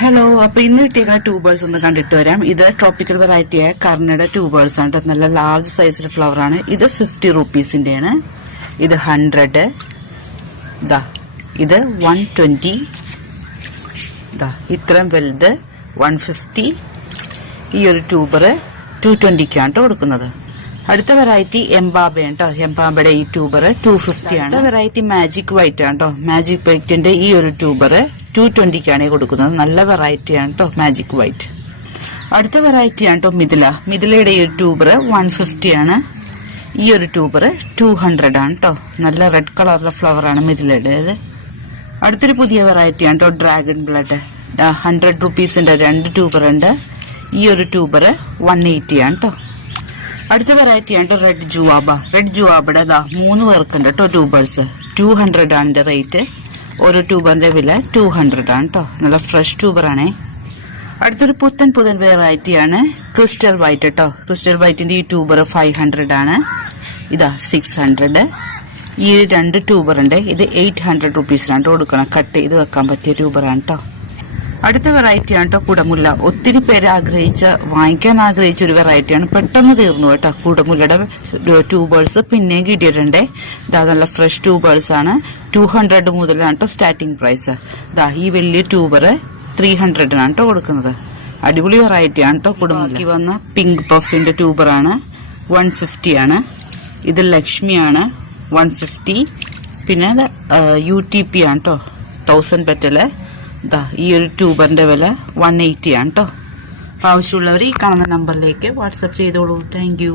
Hello, അപ്പൊ ഇന്ന് കിട്ടിയേക്കുന്ന tubers ഒന്ന് കണ്ടിട്ട് വരാം. ഇത് ട്രോപ്പിക്കൽ വെറൈറ്റി ആയ കർണയുടെ ട്യൂബേഴ്സ് ആണ്. നല്ല ലാർജ് സൈസിലെ ഫ്ലവർ ആണ്. ഇത് 50 റുപ്പീസിന്റെ ആണ്. ഇത് 100, ഇത് 120, ഇത്രയും വലുത് 150. ഈ ഒരു ട്യൂബർ 220 കൊടുക്കുന്നത്. അടുത്ത വെറൈറ്റി എംബാബയാണ് കേട്ടോ. എംബാബയുടെ ഈ ട്യൂബർ 250 ആണ്. അടുത്ത വെറൈറ്റി മാജിക് വൈറ്റ് ആണ് കേട്ടോ. മാജിക് വൈറ്റിന്റെ ഈ ഒരു ട്യൂബർ 220 കൊടുക്കുന്നത്. നല്ല വെറൈറ്റി ആണ് കേട്ടോ മാജിക് വൈറ്റ്. അടുത്ത വെറൈറ്റി ആണ് കേട്ടോ മിഥിലയുടെ ഈ ഒരു ട്യൂബർ 150 ആണ്. ഈ ഒരു ട്യൂബർ 200 ആണ് കേട്ടോ. നല്ല റെഡ് കളറിലെ ഫ്ലവർ ആണ് മിഥിലയുടേത്. അടുത്തൊരു പുതിയ വെറൈറ്റി ആണ് കേട്ടോ ഡ്രാഗൺ ബ്ലഡ്. 100 റുപ്പീസിന്റെ 2 ട്യൂബർ ഉണ്ട്. ഈ ഒരു ട്യൂബർ 180 ആണ് കേട്ടോ. അടുത്ത വെറൈറ്റി ആണ് റെഡ് ജുവാബ. റെഡ് ജുവാബയുടെ 3 പേർക്കുണ്ട് കേട്ടോ ട്യൂബേഴ്സ്. 200 ആണ് റേറ്റ്. ഓരോ ട്യൂബറിന്റെ വില 200 ആണ് കേട്ടോ. നല്ല ഫ്രഷ് ട്യൂബർ ആണേ. അടുത്തൊരു പുത്തൻ വെറൈറ്റി ആണ് ക്രിസ്റ്റൽ വൈറ്റ് കേട്ടോ. ക്രിസ്റ്റൽ വൈറ്റിന്റെ ഈ ട്യൂബർ 500 ആണ്. 600. ഈ 2 ട്യൂബർ ഉണ്ട്. ഇത് 800 റുപ്പീസിനാണ് കൊടുക്കണം. കട്ട് ചെയ്ത് വെക്കാൻ പറ്റിയ ട്യൂബർ ആണ് കേട്ടോ. അടുത്ത വെറൈറ്റി ആണ് കേട്ടോ കുടമുല്ല. ഒത്തിരി പേര് വാങ്ങിക്കാൻ ആഗ്രഹിച്ച ഒരു വെറൈറ്റിയാണ്. പെട്ടെന്ന് തീർന്നു കേട്ടോ. കുടമുല്ലയുടെ ട്യൂബേഴ്സ് പിന്നെയും കിട്ടിയിട്ടുണ്ട്. നല്ല ഫ്രഷ് ട്യൂബേഴ്സ് ആണ്. 200 മുതലാണ് കേട്ടോ സ്റ്റാർട്ടിംഗ് പ്രൈസ്. ഈ വലിയ ട്യൂബർ 300 ആണ് കേട്ടോ കൊടുക്കുന്നത്. അടിപൊളി വെറൈറ്റി ആണ് കേട്ടോ കുടമുല്ല. വന്ന പിങ്ക് പഫിന്റെ ട്യൂബർ ആണ് 150 ആണ്. ഇത് ലക്ഷ്മിയാണ് 150. പിന്നെ UTP ആണ് കേട്ടോ 1000 പെറ്റല്. ഈ ഒരു ട്യൂബറിന്റെ വില 180 ആണ് കേട്ടോ. ആവശ്യമുള്ളവർ ഈ കാണുന്ന നമ്പറിലേക്ക് വാട്സപ്പ് ചെയ്തോളൂ. Thank you.